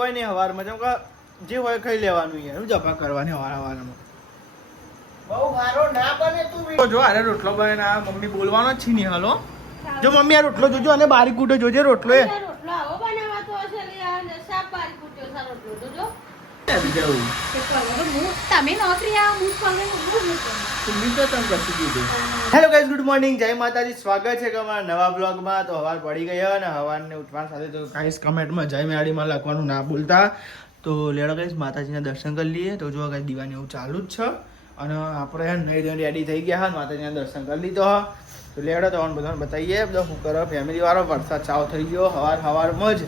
કોઈ નહીં હવારમાં જેમ કે જે હોય ખાઈ લેવાનું યાર. હું જપા કરવાની હવારમાં. બહુ સારો ના બને તું તો જો અરે રોટલો બને આ મમ્મી બોલવાનો જ છે નહીં હાલો. જો મમ્મી આ રોટલો જોજો અને બારી કૂટો જોજે રોટલો એ. રોટલો આવો બનાવતો હશે લે આ શાક બારી કૂટ્યો સા રોટલો જોજો. જવું. તમે નોકરી આવો હું પગે તું તો તમ કશું કીધું. હેલો ગાઈઝ ગુડ મોર્નિંગ જય માતાજી સ્વાગત છે કે અમારા નવા બ્લોગમાં. તો હવાર પડી ગઈ અને હવારને ઉઠવા સાથે તો ગાઈઝ કમેન્ટમાં જય મેળીમાં લખવાનું ના ભૂલતા. તો લેડો ગાઈઝ માતાજીના દર્શન કરી લઈએ. તો જો ગાઈઝ દીવાની એવું ચાલુ જ છે અને આપણે નહીં ધોઈને રેડી થઈ ગયા હા માતાજીના દર્શન કરી લીધો હા. તો લેડો તો બધાને બતાવીએ બધા શું કરો ફેમિલી વાળો. વરસાદ ચાલુ થઈ ગયો હવારમાં જ.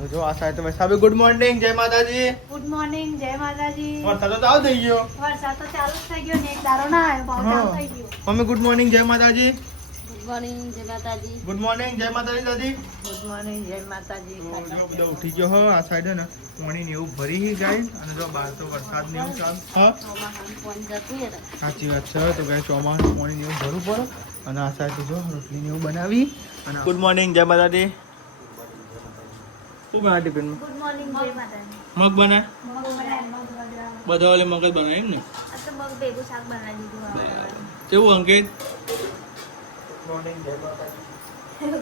તો જો આ સાહેબ તમે સાહેબ ગુડ મોર્નિંગ જય માતાજી. ગુડ મોર્નિંગ જય માતાજી. વરસાદ તો ચાલુ થઈ ગયો. વરસાદ તો ચાલુ જ થઈ ગયો ને એક દારો ના આવ્યો પાવ ચાલુ થઈ ગયો. મમ્મી ગુડ મોર્નિંગ જય માતાજી. ગુડ મોર્નિંગ જય માતાજી. ગુડ મોર્નિંગ જય માતાજી દાદી. ગુડ મોર્નિંગ જય માતાજી. જો બધા ઉઠી ગયો હવે આ સાઈડ ને પાણી ને એવું ભરી જાય અને જો બહાર તો વરસાદ ને એવું ચાલુ. હા સાચી વાત છે. તો ગાય ચોમાસું પાણી ને એવું ભરવું પડે અને આ સાઈડ જો રોટલી ને એવું બનાવી અને ગુડ મોર્નિંગ જય માતાજી. શું બના ટિફિનમાં? ગુડ મોર્નિંગ જય માતાજી. મગ બના મગ બનાય બધા ઓલે મગ જ બનાવે એમ ને. આ તો મગ ભેગું શાક બનાવી દીધું. કેવું અંકિત?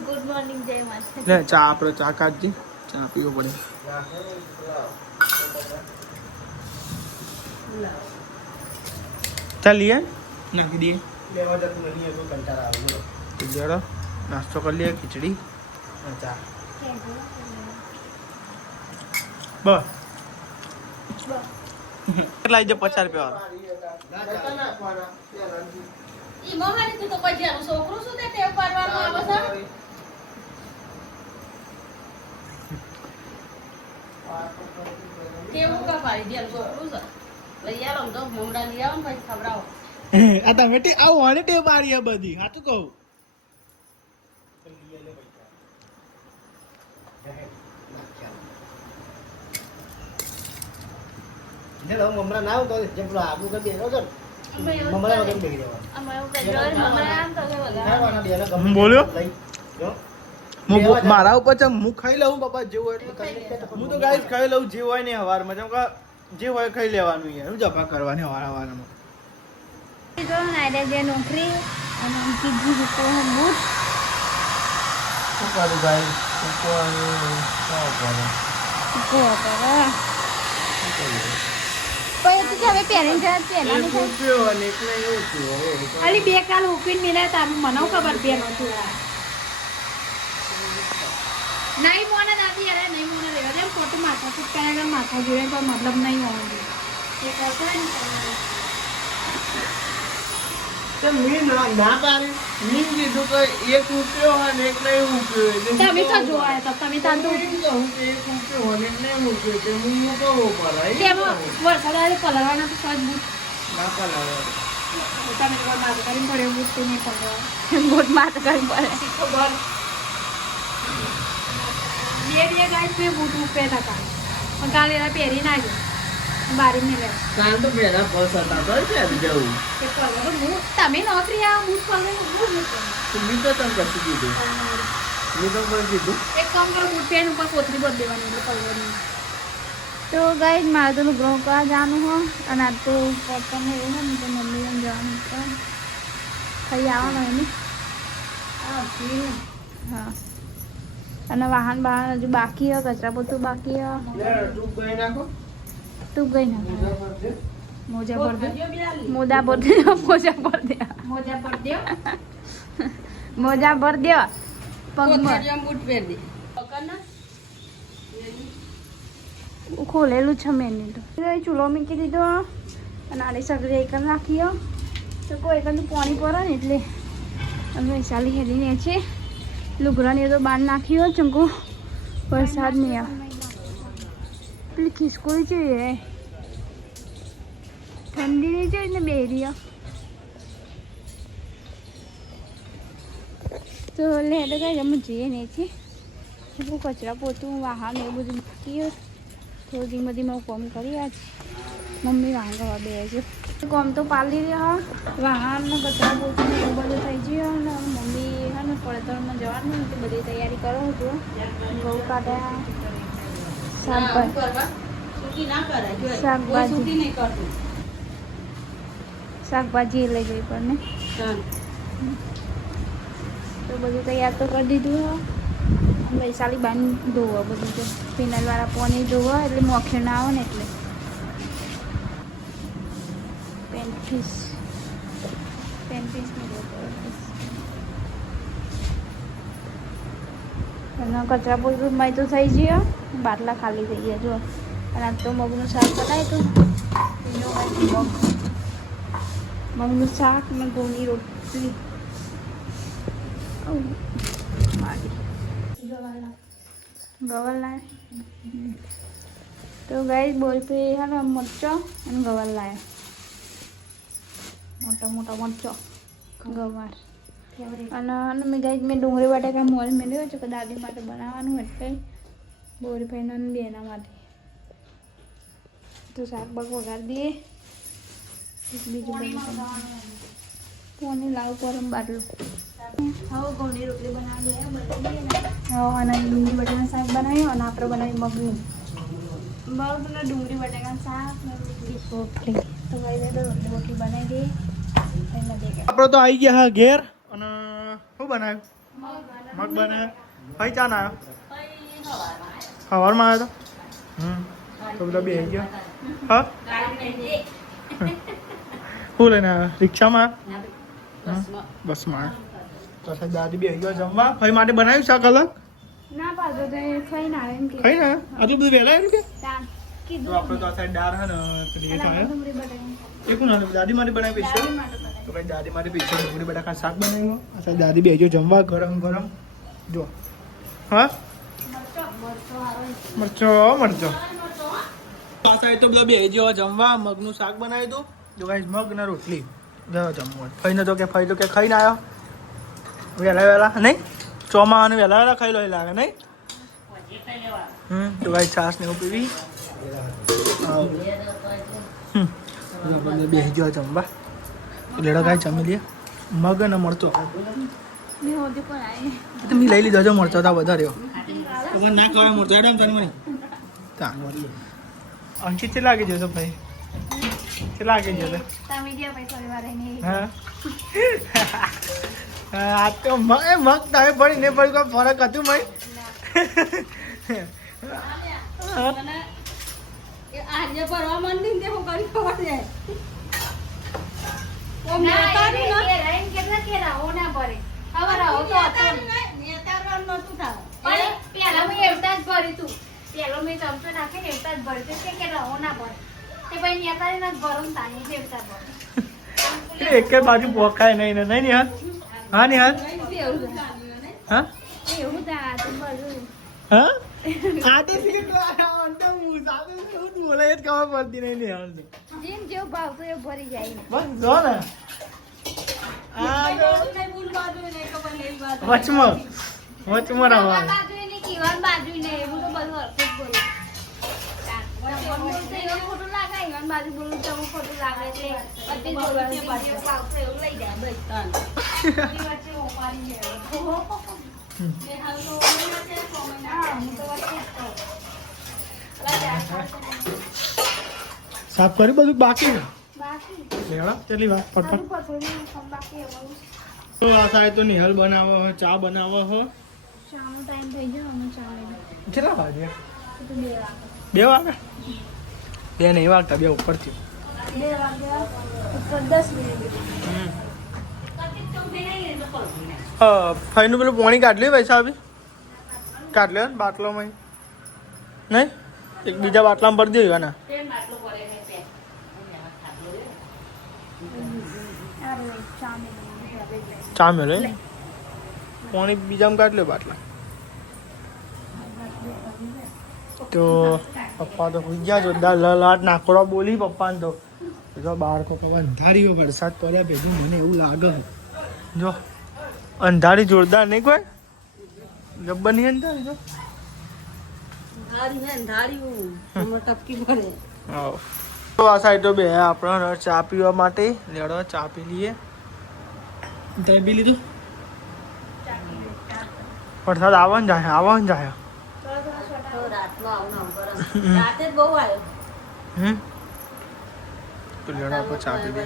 ગુડ મોર્નિંગ જય માતાજી. લે ચા આપણે ચા કાઢજી. ચા પીવો પડે. ચાલીએ નાખી દઈએ. લેવા જતું નહીં તો કંટાળા આવે બોલો. જડો નાસ્તો કરી લઈએ ખીચડી અને ચા બસ. કેટલા આવી જાય? 50 રૂપિયા ઈ મોહાની તું તો પજ્યાનું છોકરું શું તે ટેવ પાડવાનું આવે છે. કેવું કા પાડી દે છોકરું છે. લઈ આવો તો મોમડા લઈ આવો ને પછી ખવડાવો. આ તમે આવું અને ટેવ પાડી બધી સાચું કહું. મમરા ના આવતો જેમ પેલો આબુ કરી દેલો છે અમે એવું મમરા કરે. વગર બેહી રહેવાનું. અમે એવું કરીએ. મમરા આમ તો કે વધારે. ખાવાના બેને ગમે હું બોલ્યો? લઈ જો. મારા ઉપર છે હું ખાઈ લઉં પપ્પા જેવું હોય એટલે હું તો ગાઈસ ખાઈ લઉં જે હોય ને હવારમાં જેમ કે જે હોય ખાઈ લેવાનું યાર. હું જપા કરવાની હવારમાં. જો નાયરે જે નોકરી અને અંકિત જી હુકો બૂટ શું કરું ગાઈસ? શું કરું? હુકો કરે. પછી તું હવે પહેરીને જાય પહેલાની થાય. ઉપ્યો અને એટલે એવું થયું હવે. ખાલી બે કાલ ઉપીને મિલાય તારું મને ખબર પહેરવા તું. નહીં મોને દાદી યાર નહીં મોને રહેવા દે. ખોટું માથા કૂટ કરે માથા જોડે કોઈ મતલબ નહીં હોવાનું. એ કરતો ને તો મેં ના પાડી. મેં કીધું કે એક ઉપ્યો અને એક નહીં ઉપ્યો. તમે તો જોયા તો તમે તાર તો એક ઉપ્યો અને એક નહીં ઉપ્યો કે હું મૂકવો પડે. તેમાં વરસાદ આવે પલળવાના તો સજ બૂટ ના પલાવે. તમે કોઈ માથા કરીને પડે બૂટ તો નહીં પલળવા. બૂટ માથા કરીને પડે ખબર. બે ગાય મેં બૂટ ઉપે હતા પણ કાલે એના પહેરી ના ગયો બારી મેં લે. કાલ તો પહેલા બસ હતા તો ક્યાં જવું. તમે નોકરી આવો હું પગે મેં તો તમ કશું કીધું. મેં તો પણ કીધું. એક કામ કરો બૂટ પહેન ઉપર કોથરી બધ દેવાની એટલે પલળવાની. તો ગાય મારે તો ગ્રહ કરવા જવાનું હો અને આ તો પપ્પા ને એવું ને તો મમ્મી એમ જવાનું છે ખાઈ આવવાનું એની. હા અને વાહન હજુ બાકી હે કચરા પોતું બાકી હે. તું કઈ નાખો. તું ગઈ ના મોજા પર દે મોજા પર દે મોજા પર દે મોજા પર દે મોજા પર દે પગમાં બૂટ પહેર દે ખોલેલું છે મેં તો ચૂલો મૂકી દીધો અને આડી સગડી એક નાખીઓ તો કોઈ એકનું પાણી પડે ને એટલે અમે વૈશાલી હેડીને છે લુગડાને તો બહાર નાખ્યો ચંકુ વરસાદ નહીં આવે પેલી ખિસકોલી છે ઠંડી નહીં છે ને બેરિયા તો લે તો કઈ અમે જઈએ નહીં છે બહુ કચરા પોતું વાહન એવું બધું મૂકી થોડી બધી મેં કોમ કરી આજ મમ્મી વાહન કરવા બે છે કોમ તો પાલી રહ્યા વાહન કચરા પોતું એવું બધું થઈ ગયું અને મમ્મી હા ને પડતરમાં જવાનું તો બધી તૈયારી કરું છું ઘઉં કાઢ્યા શાકભાજી લઈ જવી પડે તો બધું તૈયાર તો કરી દીધું હો વૈશાલી બાન ધોવા બધું તો ફિનાઇલવાળા પાણી ધોવા એટલે મોખે ના આવે ને એટલે પેન્ટીસ અને કચરા પોતું તો થઈ ગયો બાટલા ખાલી થઈ ગયા જો અને આજ તો મગનું શાક બનાવ્યું હતું મગનું શાક ને ઘઉંની રોટલી ગવાર તો ગાઈસ બોલ પે હે મરચો અને ગવાર લાયા મોટા મરચો ગવાર અને મેં ગાઈસ મેં ડુંગળી બટાકા મોલ મેળવ્યો છે કે દાદી માટે બનાવવાનું એટલે બોરી ભાઈના અને બેના માટે તો શાક બાક વઘાર દઈએ બીજું બધું પોણી લાવ પરમ બાટલું હવે ઘઉંની રોટલી બનાવી દઈએ અને ડુંગળી બટાકાનું શાક બનાવ્યું અને આપણે બનાવી મગનું મગને ડુંગળી બટાકાનું શાક રોટલી તો ગાઈસ રોટલી બનાવી દઈએ આપણે તો આવી ગયા હા ઘેર અને શું બનાવ્યું મગ બનાવ્યો ભાઈ ચા ના આવ્યો સવારમાં આવ્યો તો બધા બે આવી ગયા હા શું લઈને આવ્યો રિક્ષામાં બસમાં તો સાહેબ દાદી બે આવી ગયા જમવા ભાઈ માટે બનાવ્યું શાક અલગ ના પાડો તો ખાઈને આવે એમ કે ખાઈ ને આટલું બધું વહેલા એમ કે કીધું તો આપણે તો આ સાઈડ દાળ હે ને પેલી એક આવે ડુંગળી બટાકા એ કોણ દાદી માટે બનાવી પૈસા તો ભાઈ દાદી માટે પૈસા ડુંગળી બટાકા શાક બનાવ્યું આ સાઈડ દાદી બે જો જમવા ગરમ ગરમ જો હા મરચો આ સાઈડ તો બધા બે જો જમવા મગનું શાક બનાવ્યું હતું જો ગાઈસ મગ ને રોટલી જમવા ફઈને તો કે ખાઈને આવ્યો વહેલા નહીં ચોમાવાનું વહેલા ખાઈ લો એ લાગે નહીં તો ગાઈસ છાશ ને એવું પીવી આપણે બે જો જમવા લેડો ગાય જમી લઈએ મગ ને મરચો મેં હોદી પણ આવી તમે લઈ લીધો જો મરચો તા વધારે તમારે ના ખવાય મરચો એડમ તને મને તા અંકિત છે લાગી જશે ભાઈ છે લાગી જશે તમે ગયા ભાઈ થોડી વાર રહીને હા આ તો મગ તમે પડી ને પડી કોઈ ફરક હતું ભાઈ આજે ભરવા માંડી ને હું કરી ખબર છે કેટલા કેરા હો ના ભરે ખબર આવો તો પેલા મેં એવતા જ ભરી તું પેલો મેં ચમચો નાખીને એવતા જ ભરી તે કેટલા હો ના ભરે તે ભાઈ નેતારી ના ભરો ને તાની જેવતા ભરે એક બાજુ પોકાય નહીં ને નહીં નિહાલ હા નિહાલ હા એવું તા તો બધું હા આ તો અંદર મુસાફર શું બોલે જ ખબર પડતી નહીં નિહાલ જેમ જેવું ભાવતું એ ભરી જાય બસ જો ને વચમાં રવા બાજુ ને કીવાન બાજુ ને એવું તો બધું હરખું જ બોલું ખોટું લાગે ઈવાન બાજુ બોલું તો ખોટું લાગે એટલે બધી બોલવાનું બાજુ ભાવતું એવું લઈ જાય બસ વચ્ચે ઓપારી સાફ કરી બધું બાકી બાકી લેવડા કેટલી વાત ફટફટ તો આ સાહેબ તો નિહાલ બનાવો હો ચા બનાવો હો ચાનો ટાઈમ થઈ ગયો અમે ચા લઈને કેટલા વાગ્યા તો 2 વાગે 2 વાગે 2 નહીં વાગતા 2 ઉપર થયું 2 વાગ્યા ઉપર 10 મિનિટ ફાઈનું પેલું પાણી કાઢ લ્યું પૈસા આવી કાઢ લ્યો ને બાટલોમાં નહીં એક બીજા બાટલામાં ભરી દેવા ને ચા મેળે પાણી બીજામાં કાઢ લ્યો બાટલા તો પપ્પા તો હોઈ ગયા જોરદાર લલાટ નાખોડા બોલી પપ્પાને તો જો બહાર કોક અંધારીઓ વરસાદ પડ્યા ભેગું મને એવું લાગે જો અંધારી જોરદાર નહીં કોઈ ગબ્બર નહીં અંધારી જો તો આ સાઈડ તો બે આપણે ચા પીવા માટે લેડો ચા પી લઈએ તમે પી લીધું વરસાદ આવે ને જાય રાતે જ બહુ આવ્યો. તો લેડા પર ચા પી દે.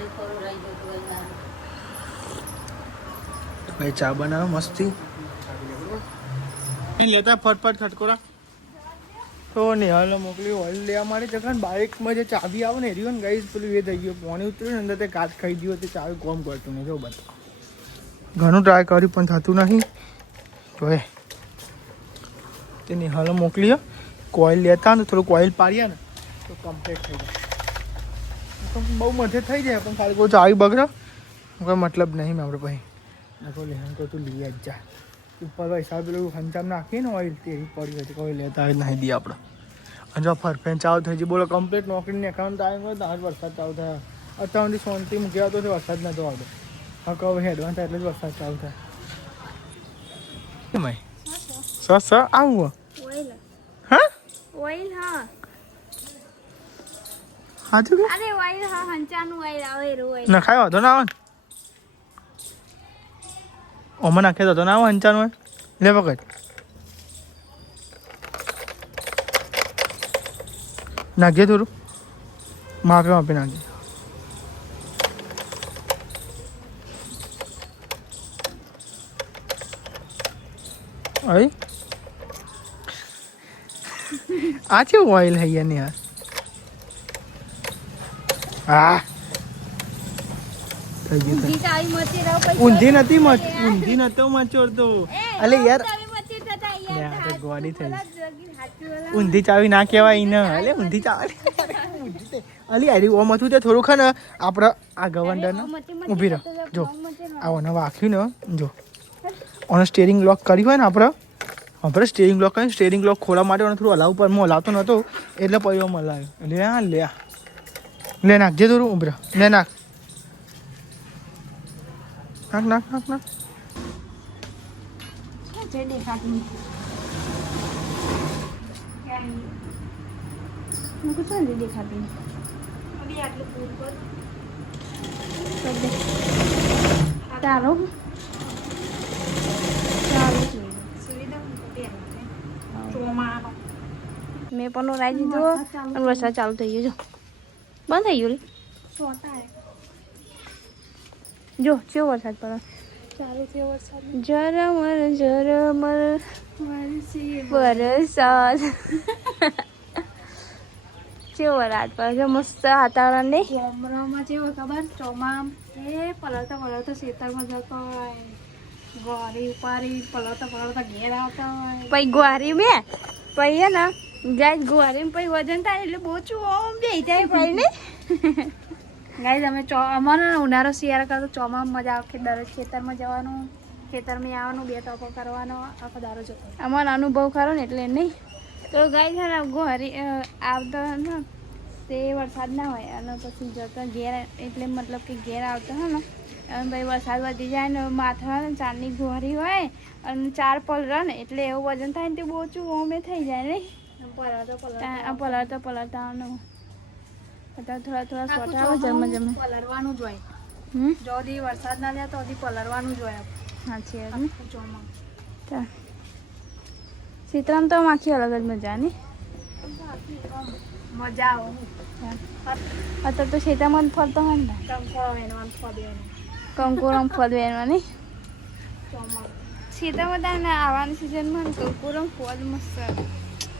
તો ભાઈ ચા બનાવો મસ્તી. લેતા ફટફટ ખટકોરા. તો નિહાલ મોકલી ઓઇલ લેવા માટે જગન બાઇકમાં જે ચાબી આવે ને એરી ને ગાઈસ પેલું એ થઈ ગયું પાણી ઉતર્યું ને અંદર તે કાચ ખાઈ ગયો તે ચાવી કોમ કરતું નહીં જો બધું ઘણું ટ્રાય કર્યું પણ થતું નહીં તો એ તે નિહાલ મોકલી કોઇલ લેતા ને થોડુંક ઓઇલ પાડીએ ને તો કમ્પ્લીટ થઈ જાય બહુ મધે થઈ જાય પણ ખાલી કોઈ ચાવી બગડે કોઈ મતલબ નહીં આપણે પછી નકો લેહાન તો તું લઈ જ જા ઉપર પૈસા પેલું હંચામ નાખીએ ને ઓઇલ તે પડી હતી કોઈ લેતા જ નહીં દઈએ આપણે અને જો ફરફેન ચાલુ થઈ જાય બોલો કમ્પ્લીટ નોકરીને એકાઉન્ટ ટાઈમ હોય તો જ વરસાદ ચાલુ થાય અત્યાર સુધી શાંતિ મૂક્યા હતો તો વરસાદ નહોતો આવતો હા કહું એડવાન્સ થાય એટલે જ વરસાદ ચાલુ થાય કેમ સસ આવું ઓઇલ હા ઓઇલ હા સાચું કે અરે ઓઇલ હા હંચાનું ઓઇલ આવે ઓઇલ નખાય વાંધો ના આવે ઓમાં નાખે તો ના આવે અંચાનું હોય લે પકડ નાખીએ થોડું માપે માપે નાખીએ અરે આ છે ઓઇલ હૈ ને યાર હા થઈ ગયું ઊંધી ચાવી મચી રહો પછી ઊંધી નથી ઊંધી નતો મચોર તો અલે યાર ચાવી મચી થતા યાર યાર ગોડી થઈ હાચું વાલા ઊંધી ચાવી ના કહેવાય ને અલે ઊંધી ચાવી અલી આરી ઓમ હતું તે થોડું ખા ને આપણે આ ગવંડર ને ઊભી રહો જો આવો ને વાખ્યું ને જો ઓને સ્ટીયરિંગ લોક કર્યું હોય ને આપણે સ્ટીયરિંગ લોક કરીને સ્ટીયરિંગ લોક ખોલવા માટે ઓને થોડું હલાવ પર હું હલાવતો નહોતો એટલે પછી મલાવ્યો લે નાખજે થોડું ઊભી રહો લે નાખ નાખ જે દેખાતું હું કુછ નહીં દેખાતું અભી આટલું પૂર પર ચાલો મેં પણ રાઈ દીધું અને વરસાદ ચાલુ થઈ ગયો જો બંધ થઈ ગયું જો કેવો વરસાદ પડે ચાલુ થયો વરસાદ ઝરમર વરસાદ કેવો વરસાદ પડે છે મસ્ત વાતાવરણ ને ચોમરામાં જેવો ખબર ચોમામ એ પલળતા ખેતરમાં જતો હોય ગોરી ઉપાડી પલળતા ઘેર આવતા હોય પછી ગુવારી બે પછી હે ને ગાય ગુવારી પછી વજન થાય એટલે બોચું ઓમ બે જાય પછી ને ગાઈઝ અમે અમારે ઉનાળો શિયાળા કરતો ચોમામાં મજા આવે દરરોજ ખેતરમાં જવાનું ખેતરમાં આવવાનું બે તપો કરવાનો આખો દારો જતો અમારો અનુભવ ખરો ને એટલે નહીં તો ગાય છે ને ગુવારી આવતો ને તે વરસાદ ના હોય અને પછી જતો ઘેર એટલે મતલબ કે ઘેર આવતો હોય ને અને પછી વરસાદ વધી જાય ને માથા ને ચારની ગુવારી હોય અને 4 પલરા ને એટલે એવું વજન થાય ને તે બોચું ઓમે થઈ જાય ને પલળતા થોડા સોટા આવે જમે પલળવાનું જ હોય જો દી વરસાદ ના જાય તો દી પલળવાનું જ હોય સાચી વાત ને ચોમામાં ચાલ સીતરામ તો આખી અલગ જ મજા ને મજા આવે અત્યારે તો શેતામાં ફરતો હોય ને કંકોળો વેણવાનું ફોડવાનું કંકુરમ ફળ વેણવાની ચોમામાં શેતામાં તાને આવવાની સિઝનમાં કંકુરમ ફળ મસ્ત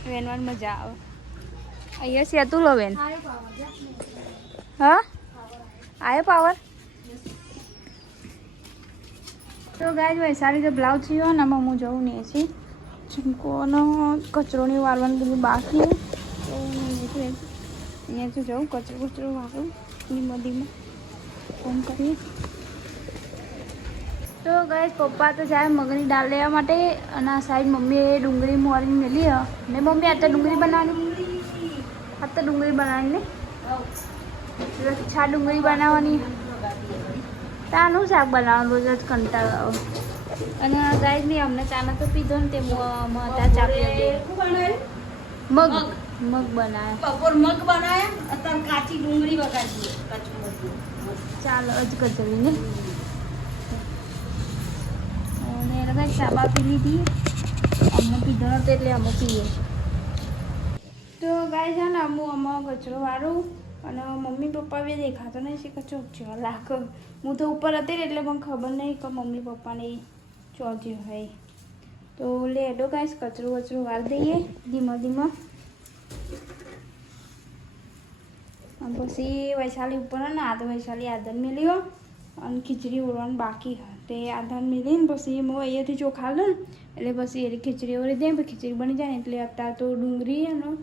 વેણવાની મજા આવે અહીંયા સેતું લો બેન હા આયો પાવર તો ગાય વૈસારી જો બ્લાઉઝ થયો ને આમાં હું જવું નહીં છે ચમકોનો કચરોની વારવાનું બધું બાકી તો અહીંયાથી જવું કચરો વાળું નદીમાં ફોન કરીએ તો ગાય પપ્પા તો જાય મગની દાળ લેવા માટે અને આ સાઈડ મમ્મીએ ડુંગળી મોરીને મેલી ને મમ્મી આ તો ડુંગળી બનાવવાની આ તો ડુંગળી બનાવવાની ને છા ડુંગળી બનાવવાની ચાનું શાક બનાવવાનું રોજ જ કંટાળો આવે અને ગાય નહીં અમને ચાનો તો પીધો ને તે ત્યાં ચા પી મગ બનાવે બપોર મગ બનાયા અત્યારે કાચી ડુંગળી વગાડી ચાલો જ કચરી ને અને એને ચા બા પી લીધી અમને પીધો નતો એટલે અમે પીએ તો ગાય છે ને હું આમાં કચરો વાળું અને મમ્મી પપ્પા બી દેખાતો નહીં છે કે ચોખ્યો લાખ હું તો ઉપર હતી ને એટલે મને ખબર નહીં કે મમ્મી પપ્પાને ચોખ્યો હોય તો લેડો ગાઈસ કચરો વચરો વાળ દઈએ ધીમો ધીમો પછી વૈશાલી ઉપર ને આ તો વૈશાલી આદન મેલ્યો અને ખીચડી ઓળવાનું બાકી તે આદન મેલીને પછી હું અહીંયાથી ચોખા લઉં એટલે પછી એની ખીચડી ઓળી દે પછી ખીચડી બની જાય ને એટલે અત્યારે તો ડુંગળી અને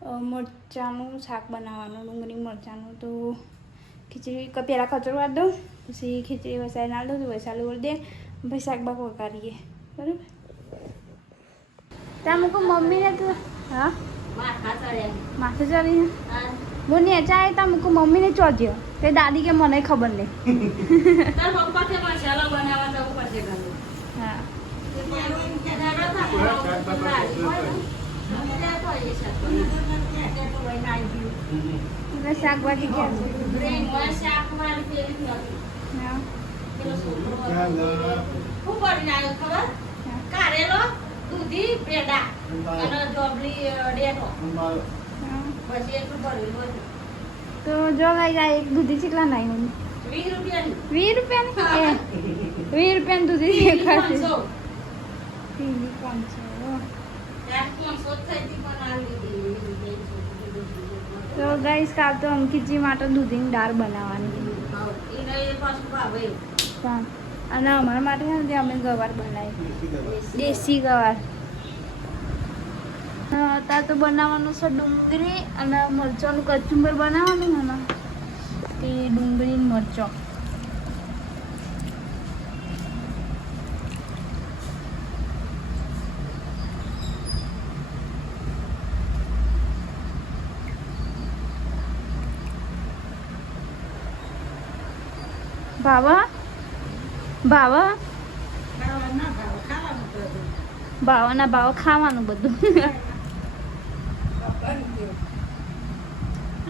મરચાંનું શાક બનાવવાનું ડુંગળી મરચાંનું તો ખીચડી પહેલાં કચરો વાળી દઉં પછી ખીચડી વસાઈ નાખ દઉં તો વસાલી ઓળી દે પછી શાકબાક વઘારીએ બરાબર ત્યાં મૂકું મમ્મીને તો હા માથે ચડી હું નેચા આવી ત્યાં મૂકું મમ્મીને ચોજ્યો તે દાદી કે મને ખબર નહીં હા એટલે શાકભાજી ક્યાં છે તો જો ગાઈ એક દૂધી ચીકલા નહીં હું 20 રૂપિયાની દૂધી દેખાશે તો ગાઈસ કાલ તો અંકિતજી માટે દૂધીની દાળ બનાવવાની પણ અને અમારા માટે છે ને અમે ગવાર બનાવી દેશી ગવાર અત્યારે તો બનાવવાનું છે ડુંગળી અને મરચાંનું કચુંબર બનાવવાનું ને તે ડુંગળી મરચાં ભાવા ભાવા ભાવાના ભાવ ખાવાનું બધું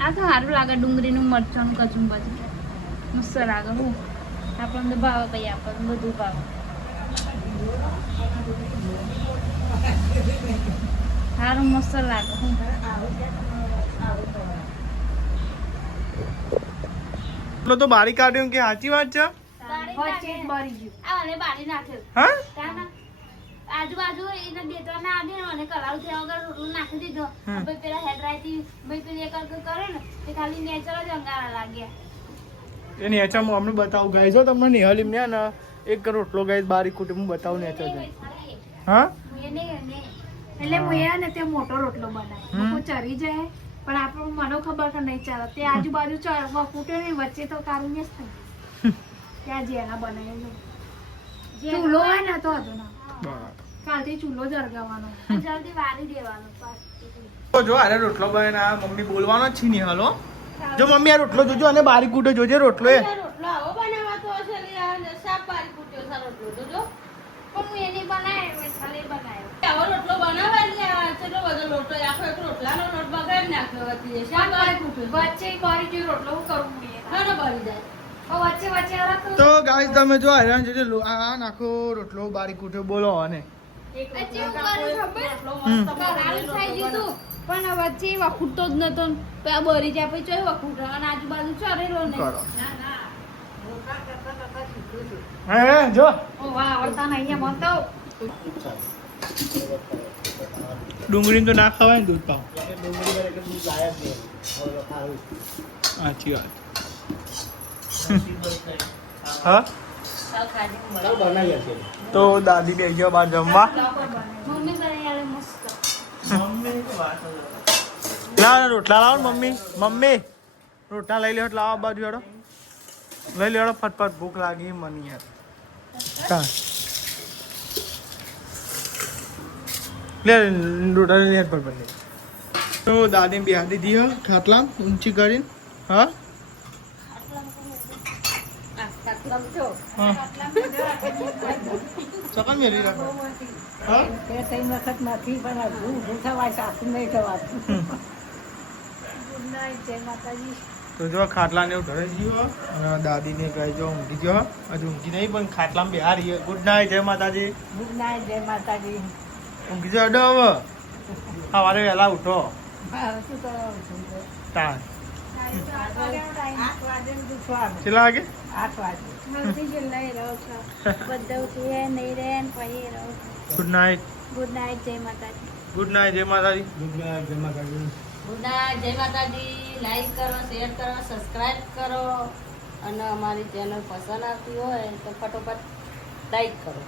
આ તો સારું લાગે ડુંગળીનું મરચાંનું કચુંબર મસ્ત લાગે હું આપણને તો ભાવે કઈ આપણને બધું ભાવે સારું મસ્ત લાગે હું તો બારી કાઢ્યું કે સાચી વાત છે હા આજુબાજુ એને બેટવા ના આવે અને કલાઉ થયા વગર રોટલું નાખી દીધો પછી પેલા હેડ રાઈતી ભાઈ પેલી એક કરે ને તે ખાલી નેચર જ અંગારા લાગ્યા એની હેચામાં અમને બતાવું ગાય છો તમને નિહાલી ને ને એક રોટલો ગાય બારી કુટુંબ બતાવું નેચર છે હા એટલે હું એ ને તે મોટો રોટલો બનાવે હું ચરી જાય પણ આપણું મને ખબર કે નહીં ચાલે તે આજુબાજુ ફૂટે ને વચ્ચે તો કાઢી ને જ થાય ત્યાં જેના બનાવેલું ચૂલો હોય ને તો હતો ના કાલથી ચૂલો જરગાવાનો જલ્દી વારી દેવાનો તો જો અરે રોટલો બને આ મમ્મી બોલવાનો જ છે ની હાલો જો મમ્મી આ રોટલો જોજો અને બારી કૂટો જોજે રોટલો એ રોટલો આવો બનાવતો હશે લે શાક બારી કૂટ્યો સા રોટલો જોજો પણ હું એની બનાય વૈશાલી બનાવ્યો આવો રોટલો બનાવાય ને ચલો બધો લોટો આખો એક રોટલાનો લોટ બગાડી નાખ્યો હતી શાક બારી કૂટ્યો વચ્ચે બારી જો રોટલો હું કરું પડે હા બળી જાય વચ્ચે વચ્ચે રાખો તો ગાઈસ તમે જો હેરાન જોજો આ નાખો રોટલો બારી કૂટો બોલો અને પણ વચ્ચે વખૂટતો જ નતો તો આ બરી જાય પછી ચોય વખૂટો અને આજુબાજુ ચરેલો ને કરો હે જો ઓ વાહ આવડતા નહીં એમ તો ડુંગળી તો ના ખવાય ને દૂધ પાવ ડુંગળી વડે કે દૂધ લાયા જ નહીં સાચી વાત હા બનાવી હશે તો દાદી બે ગયો બાર જમવા મમ્મી બનાવી મસ્ત ના રોટલા લાવો ને મમ્મી મમ્મી રોટલા લઈ લ્યો લાવો બાજુ હેડો લઈ લ્યો ફટફટ ભૂખ લાગી મને યાર લે રોટલા લઈ હેડ પર બને તો દાદી બિહાર દીધી હો ખાટલા ઊંચી કરીને હા ચકન મેલી રાખો હા બે ત્રણ વખત નથી પણ હું થવાય સાસુ નહીં થવાતું ગુડ નાઇટ જય માતાજી તો જો ખાટલા ને એવું ઘરે જીવો અને દાદી ને કહી જો ઊંઘી ગયો હજુ ઊંઘી નહીં પણ ખાટલામાં બિહાર ગુડ નાઇટ જય માતાજી ગુડ નાઇટ જય માતાજી ઊંઘી જાવ હવે સવારે વહેલા ઉઠો તાર તારી તો 8 વાગ્યાનો time. કેટલા વાગે હલ્દી છેલ્લા એ રહો છો બધા ઉઠીએ નહીં રહે ને પછી રહો ગુડ નાઇટ ગુડ નાઇટ જય માતાજી ગુડ નાઇટ જય માતાજી ગુડ નાઇટ જય માતાજી. લાઈક કરો, શેર કરો, સબસ્ક્રાઇબ કરો અને અમારી ચેનલ પસંદ આવતી હોય તો ફટોફટ લાઈક કરો.